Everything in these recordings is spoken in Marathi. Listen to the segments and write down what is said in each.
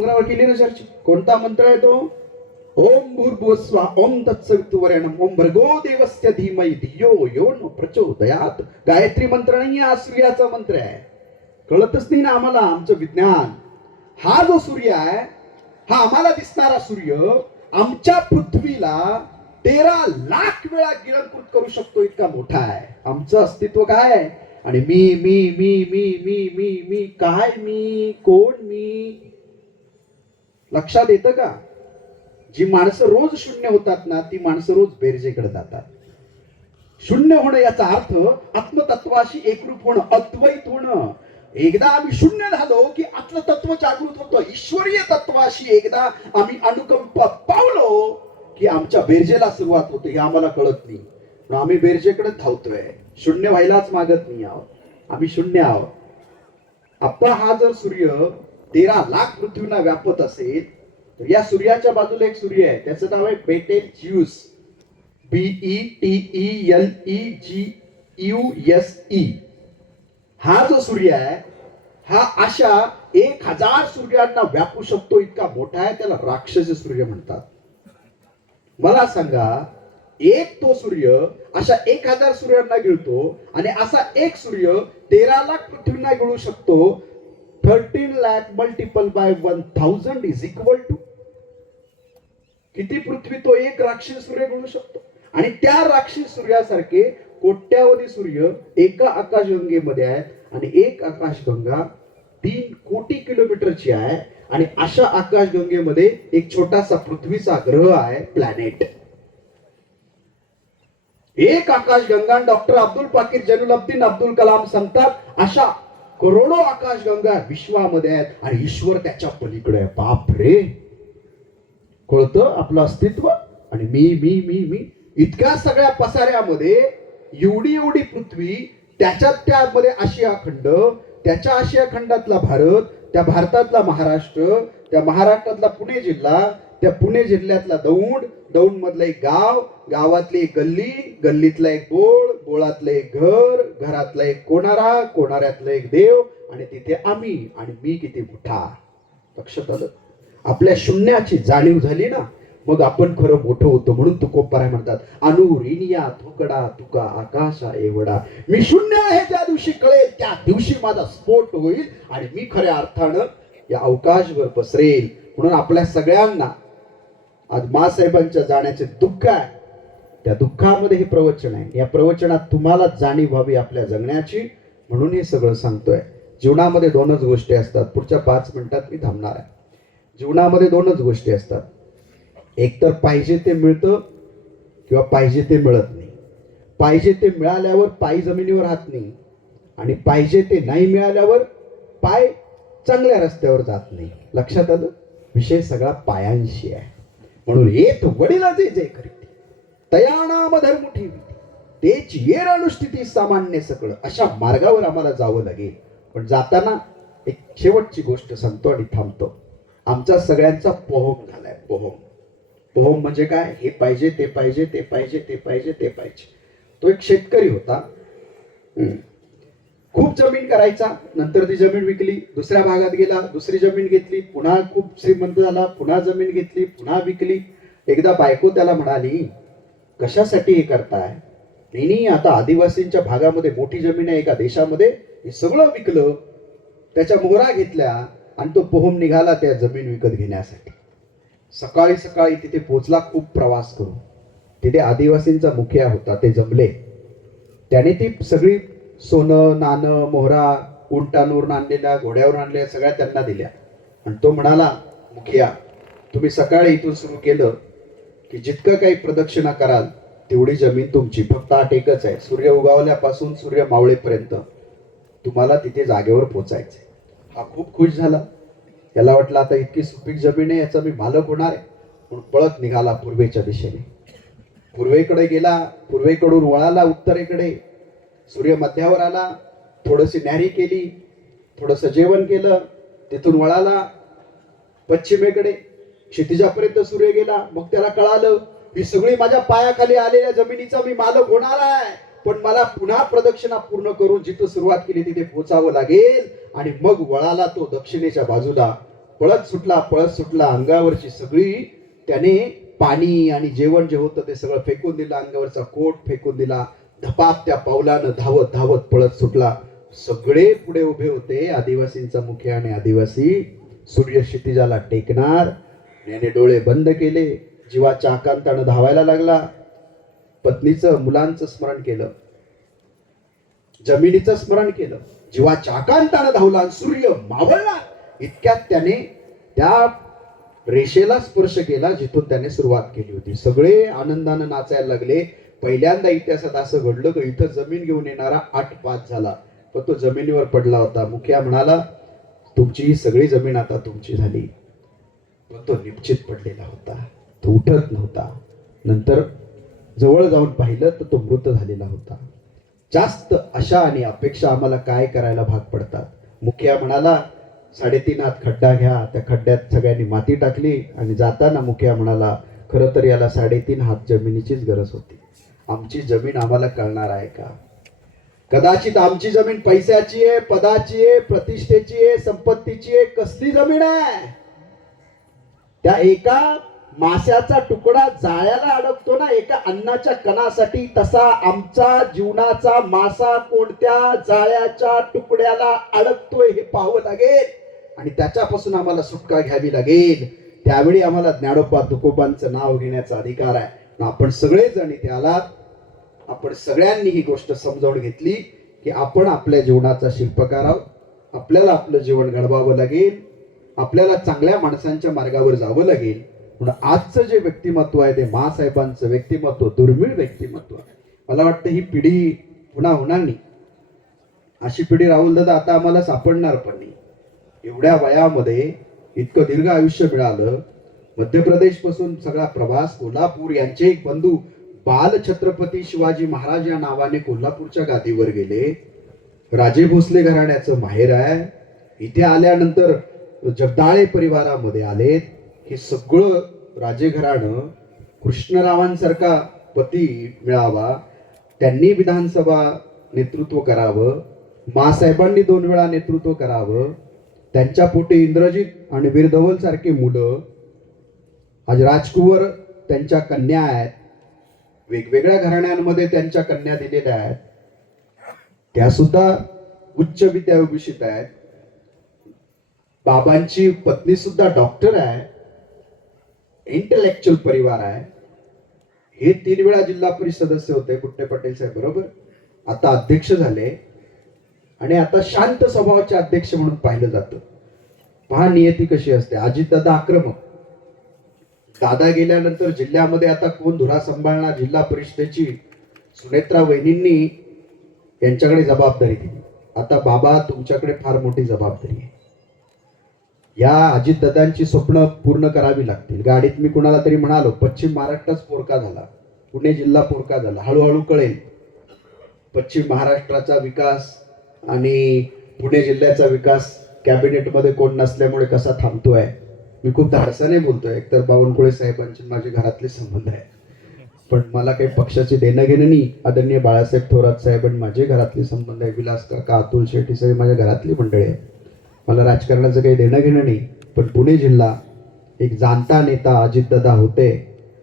मंत्रावर केली ना चर्चा. कोणता मंत्र आहे तो? ओम भूर्भुवस्वा ओम तत्सवितुर्वरेण्यम ओम भर्गो देवस्य धीमहि धियो यो न प्रचोदयात. गायत्री मंत्र नाही, हा सूर्याचा मंत्र आहे. कळतच नाही ना आम्हाला आमचं विज्ञान. हा जो सूर्य आहे, हा आम्हाला दिसणारा सूर्य आमच्या पृथ्वीला 13 लाख वेळा गिळंकृत करू शकतो, इतका मोठा आहे आमचं अस्तित्व. काय आहे? आणि मी मी मी मी मी मी मी काय? मी कोण? मी लक्षात येतं का? जी माणसं रोज शून्य होतात ना, ती माणसं रोज बेरजेकडे जातात. शून्य होणं याचा अर्थ आत्मतत्वाशी एकरूप होणं, अद्वैत होणं. एकदा आम्ही शून्य झालो की आतलं तत्व जागृत होतं. ईश्वरीय तत्वाशी एकदा आम्ही अनुकंप पावलो की आमच्या बेरजेला सुरुवात होते. हे आम्हाला कळत नाही, पण आम्ही बेरजेकडे धावतोय. शून्य व्हायलाच मागत नाही आहोत, आम्ही शून्य आहोत. आपला हा जर सूर्य 13 लाख पृथ्वीला व्यापत असेल, तर या सूर्याच्या बाजूला एक सूर्य आहे, त्याचं नाव आहे बेटेल्जिउस. BETELGEUSE. हा जो सूर्य आहे, हा अशा 1000 सूर्यांना व्यापू शकतो, इतका मोठा आहे. त्याला राक्षसी सूर्य म्हणतात. मला सांगा, एक तो सूर्य अशा 1000 सूर्यांना गिळतो, आणि असा एक सूर्य 13 लाख पृथ्वींना गिळू शकतो. 13 lakh multiple by 1000 is equal to किती पृथ्वी? तो एक राक्षस सूर्य गिळू शकतो. आणि त्या राक्षस सूर्यासारखे कोट्यावधी सूर्य एका आकाशगंगेमध्ये आहेत, आणि एक आकाशगंगा 3 कोटी किलोमीटरची आहे. आणि अशा आकाशगंगेमध्ये एक छोटासा पृथ्वीचा ग्रह आहे, प्लॅनेट. एक आकाशगंगा. डॉक्टर अब्दुल पाकीर जैनुलाब्दीन अब्दुल कलाम सांगतात, अशा करोडो आकाशगंगा विश्वामध्ये आहेत, आणि ईश्वर त्याच्या पलीकडे आहे. बाप रे, कळतं आपलं अस्तित्व. आणि मी मी मी मी इतक्या सगळ्या पसाऱ्यामध्ये एवढी एवढी पृथ्वी, त्याच्यात त्यामध्ये आशिया खंड, त्याच्या आशिया खंडातला भारत, त्या भारतातला महाराष्ट्र, त्या महाराष्ट्रातला पुणे जिल्हा, त्या पुणे जिल्ह्यातला दौंड, दौंड मधलं एक गाव, गावातली एक गल्ली, गल्लीतला एक बोळ, बोळातलं एक घर, घरातला एक कोणारा, कोणाऱ्यातलं एक देव, आणि तिथे आम्ही. आणि मी किती मोठा. लक्षात आलं? आपल्या शून्याची जाणीव झाली ना, मग आपण खरं मोठं होतो. म्हणून तुकोबाराय म्हणतात, अनुरिनिया थोकडा तुका आकाशा एवढा. मी शून्य आहे ज्या दिवशी कळेल, त्या दिवशी माझा स्फोट होईल, आणि मी खऱ्या अर्थानं या अवकाशवर पसरेल. म्हणून आपल्या सगळ्यांना आज मासाहेबांच्या जाण्याचे दुःख आहे. त्या दुःखामध्ये हे प्रवचन आहे. या प्रवचनात तुम्हाला जाणीव व्हावी आपल्या जगण्याची, म्हणून हे सगळं सांगतोय. जीवनामध्ये 2च गोष्टी असतात. पुढच्या 5 मिनिटात मी थांबणार आहे. जीवनामध्ये 2च गोष्टी असतात. एक तर पाहिजे ते मिळतं, किंवा पाहिजे ते मिळत नाही. पाहिजे ते मिळाल्यावर पाय जमिनीवर राहत नाही, आणि पाहिजे ते नाही मिळाल्यावर पाय चांगल्या रस्त्यावर जात नाही. लक्षात आलं? विषय सगळा पायांशी आहे. म्हणून येत वडीला जे जे करीत तयानाम धर्म ठेवी, तेच येर अनुष्ठिती सामान्य सकळ. अशा मार्गावर आम्हाला जावं लागेल. पण जाताना एक शेवटची गोष्ट सांगतो आणि थांबतो. आमचा सगळ्यांचा पोहम झालाय. पोहम. पोहम म्हणजे काय? हे पाहिजे, ते पाहिजे, ते पाहिजे, ते पाहिजे, ते पाहिजे. तो एक शेतकरी होता. खूप जमीन करायचा, नंतर ती जमीन विकली, दुसऱ्या भागात गेला, दुसरी जमीन घेतली, पुन्हा खूप श्रीमंत झाला, पुन्हा जमीन घेतली, पुन्हा विकली. एकदा बायको त्याला म्हणाली, कशासाठी हे करताय? नाही, आता आदिवासींच्या भागामध्ये मोठी जमीन आहे एका देशामध्ये, हे सगळं विकलं, त्याच्या मोहरा घेतल्या, आणि तो पोहम निघाला त्या जमीन विकत घेण्यासाठी. सकाळी सकाळी तिथे पोहोचला, खूप प्रवास करून. तिथे आदिवासींचा मुखिया होता, ते जमले. त्याने ती सगळी सोनं, नाणं, मोहरा, उंटांवरून आणलेल्या, घोड्यावर आणलेल्या सगळ्या त्यांना दिल्या. आणि तो म्हणाला, मुखिया, तुम्ही सकाळी इथून सुरू केलं की जितकं काही प्रदक्षिणा कराल तेवढी जमीन तुमची. फक्त 8 एकच आहे. सूर्य उगवल्यापासून सूर्य मावळेपर्यंत तुम्हाला तिथे जागेवर पोचायचंय. हा खूप खुश झाला. त्याला वाटलं, आता इतकी सुपीक जमीन आहे, याचा मी मालक होणार आहे. म्हणून पळत निघाला पूर्वेच्या दिशेने. पूर्वेकडे गेला, पूर्वेकडून वळाला उत्तरेकडे. सूर्य मध्यावर आला, थोडीशी न्यारी केली, थोडंसं जेवण केलं, तिथून वळाला पश्चिमेकडे. क्षितिजापर्यंत सूर्य गेला. मग त्याला कळालं, ही सगळी माझ्या पायाखाली आलेल्या जमिनीचा मी मालक होणार आहे, पण मला पुन्हा प्रदक्षिणा पूर्ण करून जिथं सुरुवात केली तिथे पोचावं लागेल. आणि मग वळाला तो दक्षिणेच्या बाजूला. पळत सुटला अंगावरची सगळी त्याने पाणी आणि जेवण जे होतं ते सगळं फेकून दिलं, अंगावरचा कोट फेकून दिला, धपाप त्या पावलानं धावत धावत पळत सुटला. सगळे पुढे उभे होते, आदिवासींचा मुखिया आणि आदिवासी. सूर्य क्षितिजाला टेकणार, याने डोळे बंद केले, जीवाच्या आकांतानं धावायला लागला. पत्नीचं मुलांचं स्मरण केलं, जमिनीचं स्मरण केलं, जीवाच्या आकांतानं धावला. सूर्य मावळला इतक्यात त्याने त्या रेषेला स्पर्श केला जिथून त्याने सुरुवात केली होती. सगळे आनंदानं नाचायला लागले. पहिल्यांदा इतिहासात असं घडलं की इथं जमीन घेऊन येणारा 8 पास झाला, पण तो जमिनीवर पडला होता. मुखिया म्हणाला, तुमची ही सगळी जमीन आता तुमची झाली. पण तो निश्चित पडलेला होता, तो उठत नव्हता. नंतर जवळ जाऊन पाहिलं तर तो मृत झालेला होता. जास्त आशा आणि अपेक्षा आम्हाला काय करायला भाग पडतात. मुखिया म्हणाला, 3.5 हात खड्डा घ्या. त्या खड्ड्यात सगळ्यांनी माती टाकली आणि जाताना मुखिया म्हणाला, खरं तर याला 3.5 हात जमिनीचीच गरज होती. आमची जमीन आम्हाला कळणार आहे का? कदाचित आमची जमीन पैशाची आहे, पदाची आहे, प्रतिष्ठेची आहे, संपत्तीची आहे. कसली जमीन आहे? त्या एका माशाचा तुकडा जाळ्याला अडकतो ना एका अन्नाच्या कणासाठी, तसा आमचा जीवनाचा मासा कोणत्या जाळ्याच्या तुकड्याला अडकतोय हे पाहावं लागेल आणि त्याच्यापासून आम्हाला सुटका घ्यावी लागेल. त्यावेळी आम्हाला ज्ञानोबा तुकोबांचं नाव घेण्याचा अधिकार आहे. आपण सगळेजण इथे आलात, आपण सगळ्यांनी ही गोष्ट समजावून घेतली की आपण आपल्या जीवनाचा शिल्पकार आहोत. आपल्याला आपलं जीवन घडवावं लागेल, आपल्याला चांगल्या माणसांच्या मार्गावर जावं लागेल. म्हणून आजचं जे व्यक्तिमत्व आहे ते मासाहेबांचं व्यक्तिमत्व दुर्मिळ व्यक्तिमत्व आहे. मला वाटतं ही पिढी पुन्हा होणार नाही. अशी पिढी राहुल दादा आता आम्हाला सापडणार पण नाही. एवढ्या वयामध्ये इतकं दीर्घ आयुष्य मिळालं. मध्य प्रदेश पासून सगळा प्रवास, कोल्हापूर, यांचे एक बंधू बाल छत्रपती शिवाजी महाराज या नावाने कोल्हापूरच्या गादीवर गेले. राजे भोसले घराण्याचं माहेर आहे. इथे आल्यानंतर जगदाळे परिवारामध्ये आलेत. हे सगळं राजे घराणं कृष्णरावांसारखा पती मिळावा, त्यांनी विधानसभा नेतृत्व करावं, मासाहेबांनी 2 वेळा नेतृत्व करावं, त्यांच्या पोटी इंद्रजित आणि वीरधवल सारखे मुलं, आज राजकुंवर त्यांच्या कन्या आहेत, वेगवेगळ्या घराण्यांमध्ये त्यांच्या कन्या दिलेल्या आहेत, त्या सुद्धा उच्च विद्याभूषित आहेत. बाबांची पत्नी सुद्धा डॉक्टर आहे, इंटेलेक्च्युअल परिवार आहे. हे 3 वेळा जिल्हा परिषद सदस्य होते बुट्टे पटेल साहेब बरोबर, आता अध्यक्ष झाले आणि आता शांत स्वभावाचे अध्यक्ष म्हणून पाहिलं जातं. पहा नियती कशी असते. अजितदादा आक्रमक, दादा गेल्यानंतर जिल्ह्यामध्ये आता कोण धुरा सांभाळणार? जिल्हा परिषदेची सुनेत्रा वहिनींनी यांच्याकडे जबाबदारी दिली. आता बाबा तुमच्याकडे फार मोठी जबाबदारी आहे. या अजितदादांची स्वप्न पूर्ण करावी लागतील. गाडीत मी कुणाला तरी म्हणालो, पश्चिम महाराष्ट्रच पोरका झाला, पुणे जिल्हा पोरका झाला. हळूहळू कळेल पश्चिम महाराष्ट्राचा विकास आणि पुणे जिल्ह्याचा विकास कॅबिनेटमध्ये कोण नसल्यामुळे कसा थांबतोय. मी खूप धाडसाने बोलतोय. एकतर बावनकुळे साहेबांचे माझे घरातले संबंध आहे, पण मला काही पक्षाचे देणं घेणं नाही. आदरणीय बाळासाहेब थोरात साहेब आणि माझे घरातले संबंध आहे. विलास काका, अतुल शेट्टी साहेब माझ्या घरातली मंडळी आहे. मला राजकारणाचं काही देणं घेणं नाही, पण पुणे जिल्हा एक जाणता नेता अजितदादा होते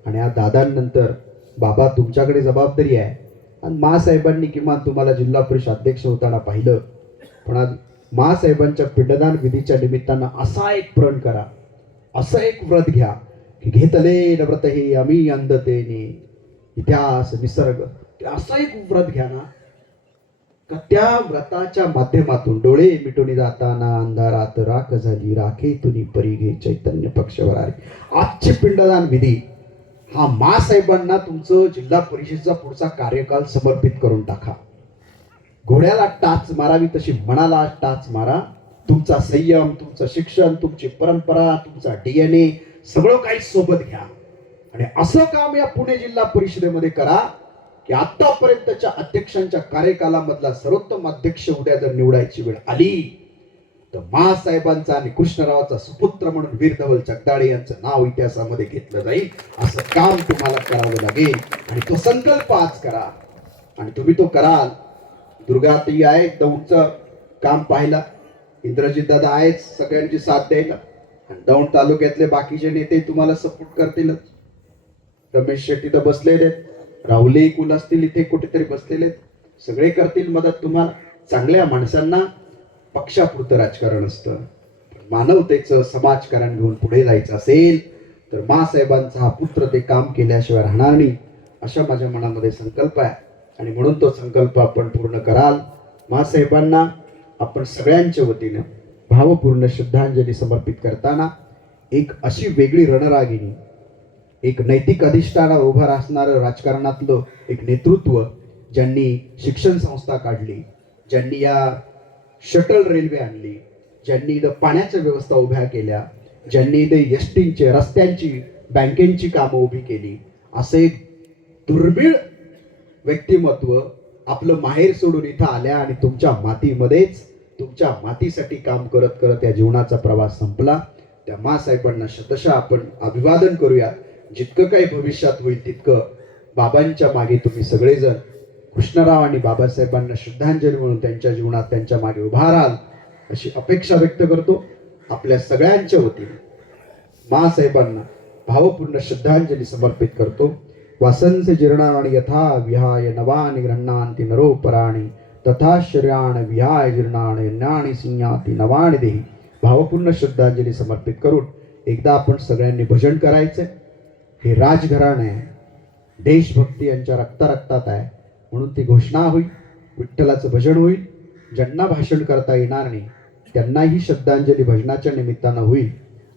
आणि या दादांनंतर बाबा तुमच्याकडे जबाबदारी आहे. आणि मासाहेबांनी किमान तुम्हाला जिल्हा परिषद अध्यक्ष होताना पाहिलं, पण आज मासाहेबांच्या पिंडदान विधीच्या निमित्तानं असा एक प्रण करा, असं एक व्रत घ्या की घेतले व्रत हे आम्ही अंधतेने इतिहास निसर्ग, असं एक व्रत घ्या ना, का त्या व्रताच्या माध्यमातून डोळे मिटून जाताना अंधारात राख झाली, राखे तुनी परी घे चैतन्य पक्षवर आले. आजची पिंडदान विधी हा मासाहेबांना तुमचं जिल्हा परिषदेचा पुढचा कार्यकाल समर्पित करून टाका. घोड्याला टाच मारावी तशी मनाला टाच मारा. तुमचा संयम, तुमचं शिक्षण, तुमची परंपरा, तुमचा DNA सगळं काही सोबत घ्या आणि असं काम या पुणे जिल्हा परिषदेमध्ये करा की आतापर्यंतच्या अध्यक्षांच्या कार्यकालामधला सर्वोत्तम अध्यक्ष उद्या जर निवडायची वेळ आली तर मासाहेबांचा आणि कृष्णरावाचा सुपुत्र म्हणून वीरधवल जगदाळे यांचं नाव इतिहासामध्ये घेतलं जाईल. असं काम तुम्हाला करावं लागेल आणि तो संकल्प आज करा आणि तुम्ही तो कराल. दुर्गाताई आहे दौंडचं काम पाहिला, इंद्रजित दादा आहेच सगळ्यांची साथ द्यायला, आणि दौंड तालुक्यातले बाकीचे नेते तुम्हाला सपोर्ट करतीलच. रमेश शेट्टी तर बसलेले आहेत, राहुले कुल असतील इथे कुठेतरी बसलेले आहेत, सगळे करतील मदत तुम्हाला. चांगल्या माणसांना पक्षापुरतं राजकारण असतं, मानवतेचं समाजकारण घेऊन पुढे जायचं असेल तर मासाहेबांचा हा पुत्र ते काम केल्याशिवाय राहणार नाही, अशा माझ्या मनामध्ये संकल्प आहे. आणि म्हणून तो संकल्प आपण पूर्ण कराल. मासाहेबांना आपण सगळ्यांच्या वतीने भावपूर्ण श्रद्धांजली समर्पित करताना एक अशी वेगळी रणरागिणी, एक नैतिक अधिष्ठानावर उभं असणारं राजकारणातलं एक नेतृत्व, ज्यांनी शिक्षण संस्था काढली, ज्यांनी या शटल रेल्वे आणली, ज्यांनी इथं पाण्याच्या व्यवस्था उभ्या केल्या, ज्यांनी इथे एसटींचे, रस्त्यांची, बँकेची कामं उभी केली, असं एक दुर्मिळ व्यक्तिमत्व आपलं माहेर सोडून इथं आल्या आणि तुमच्या मातीमध्येच तुमच्या मातीसाठी काम करत करत या जीवनाचा प्रवास संपला. त्या मासाहेबांना शतशः आपण अभिवादन करूया. जितकं काही भविष्यात होईल तितकं बाबांच्या मागे तुम्ही सगळेजण कृष्णराव आणि बाबासाहेबांना श्रद्धांजली म्हणून त्यांच्या जीवनात त्यांच्या मागे उभा राहाल अशी अपेक्षा व्यक्त करतो. आपल्या सगळ्यांच्या वतीने मासाहेबांना भावपूर्ण श्रद्धांजली समर्पित करतो. वासंस जीर्णानि यथा विहाय नवानि गृह्णान्ति नरोपराणि तथा शरीराण विहाय जीर्णानि अन्यानि सिंहाति नवानि देहि. भावपूर्ण श्रद्धांजली समर्पित करून एकदा आपण सगळ्यांनी भजन करायचंय. हे राजघराणे आहे, देशभक्ती यांच्या रक्तात आहे, म्हणून ती घोषणा होईल, विठ्ठलाचं भजन होईल. ज्यांना भाषण करता येणार नाही त्यांनाही श्रद्धांजली भजनाच्या निमित्तानं होईल.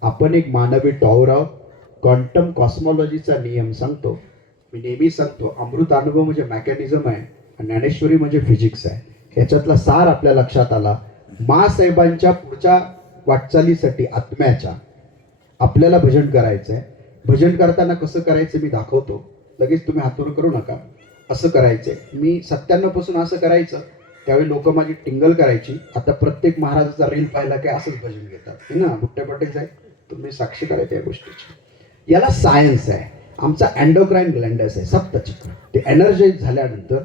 आपण एक मानवी टॉवर आहोत. क्वांटम कॉस्मॉलॉजीचा नियम सांगतो, मी नेहमी सांगतो, अमृत अनुभव म्हणजे मेकॅनिझम आहे आणि ज्ञानेश्वरी म्हणजे फिजिक्स आहे. ह्याच्यातला सार आपल्या लक्षात आला. मासाहेबांच्या पुढच्या वाटचालीसाठी आत्म्याच्या आपल्याला भजन करायचं आहे. भजन करताना कसं करायचं मी दाखवतो, लगेच तुम्ही हातून करू नका. असं करायचंय, मी 97 पासून असं करायचं, त्यावेळी लोक माझी टिंगल करायची. आता प्रत्येक महाराजाचा रील पाहिला काय असंच भजन घेतात, हे ना बुट्टे पटेल साहेब, तुम्ही साक्षी करायचं या गोष्टीची. याला सायन्स आहे. आमचा अँडोक्राईन ग्लँडस आहे, सप्तचक्र. ते एनर्जाइज झाल्यानंतर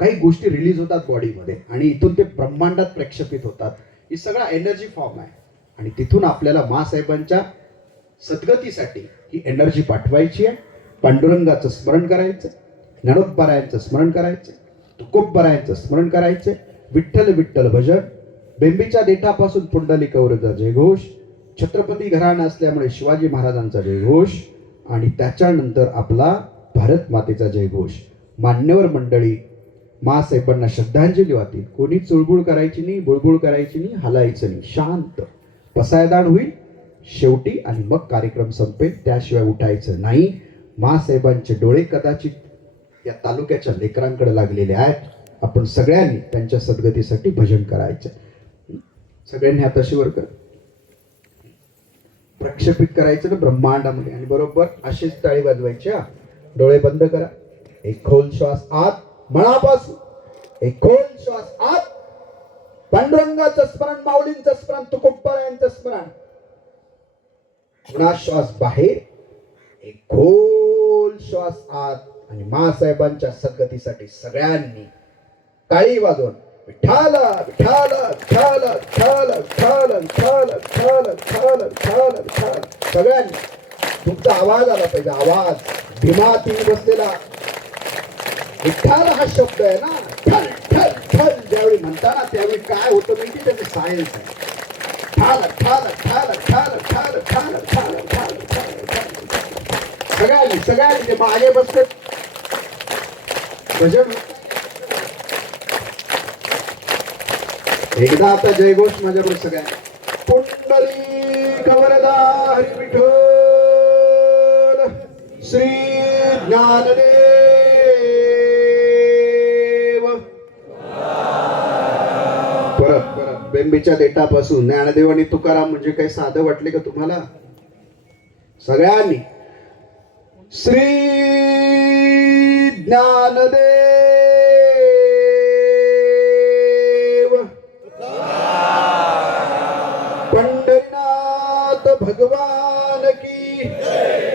काही गोष्टी रिलीज होतात बॉडीमध्ये आणि इथून ते ब्रह्मांडात प्रक्षेपित होतात. ही सगळा एनर्जी फॉर्म आहे आणि तिथून आपल्याला मासाहेबांच्या सद्गतीसाठी ही एनर्जी पाठवायची आहे. पांडुरंगाचं स्मरण करायचं, ज्ञानोबरायांचं स्मरण करायचं, तुकोबरायांचं स्मरण करायचं, विठ्ठल विठ्ठल भजन, बेंबीच्या देठापासून पुंडलिकवरचा जयघोष, छत्रपती घराणं असल्यामुळे शिवाजी महाराजांचा जयघोष आणि त्याच्यानंतर आपला भारत मातेचा जयघोष. मान्यवर मंडळी मासाहेबांना श्रद्धांजली वाहतील. कोणी चुळबुळ करायची नाही, बुळबुळ करायची नाही, हलायचं नाही, शांत पसायदान होईल शेवटी आणि मग कार्यक्रम संपेल, त्याशिवाय उठायचं नाही. मासाहेबांचे डोळे कदाचित या तालुक्याच्या लेकरांकडे लागलेले आहेत. आपण सगळ्यांनी त्यांच्या सद्गतीसाठी भजन करायचं. सगळ्यांनी हात अशीवर कर, प्रक्षेपित करायचं ना ब्रह्मांडामध्ये आणि बरोबर अशीच टाळी वाजवायची. डोळे बंद करा. एक खोल श्वास आत मनापासून, एक खोल श्वास आत, पांडुरंगाचं स्मरण, माऊलींचं स्मरण, तुकोबरायांचं स्मरण. पुन्हा श्वास बाहेर, एक खोल श्वास आत आणि मासाहेबांच्या सद्गतीसाठी सगळ्यांनी टाळी वाजवून विठ्ठल विठ्ठल विठ्ठल विठ्ठल विठ्ठल विठ्ठल विठ्ठल विठ्ठल विठ्ठल विठ्ठल. सगळ्यांनी तुमचा आवाज आला पाहिजे, आवाज. भीमा तुम्ही बसलेला विठ्ठल हा शब्द आहे ना, ठल ठल ठल ज्यावेळी म्हणताना त्यावेळी काय होतं माहिती, त्याचं सायन्स आहे. ठाल ठाल ठाल ठाल ठाल ठाल ठाल ठाल ठाल. सगळ्यांनी सगळ्यांनी ते मागे बसते भजन. एकदा आता जयघोष माझ्याकडे सगळ्यांनी. पुंडलिक वरदा हरी विठ्ठल श्री ज्ञानदेव. परत परत बेंबीच्या देठापासून ज्ञानदेव आणि तुकाराम म्हणजे काही साधं वाटले का तुम्हाला? सगळ्यांनी श्री ज्ञानदेव पंढरीनाथ भगवान की,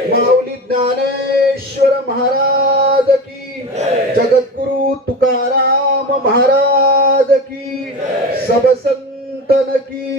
माऊली ज्ञानेश्वर महाराज की, जगद्गुरु तुकाराम महाराज की, सब संतन की.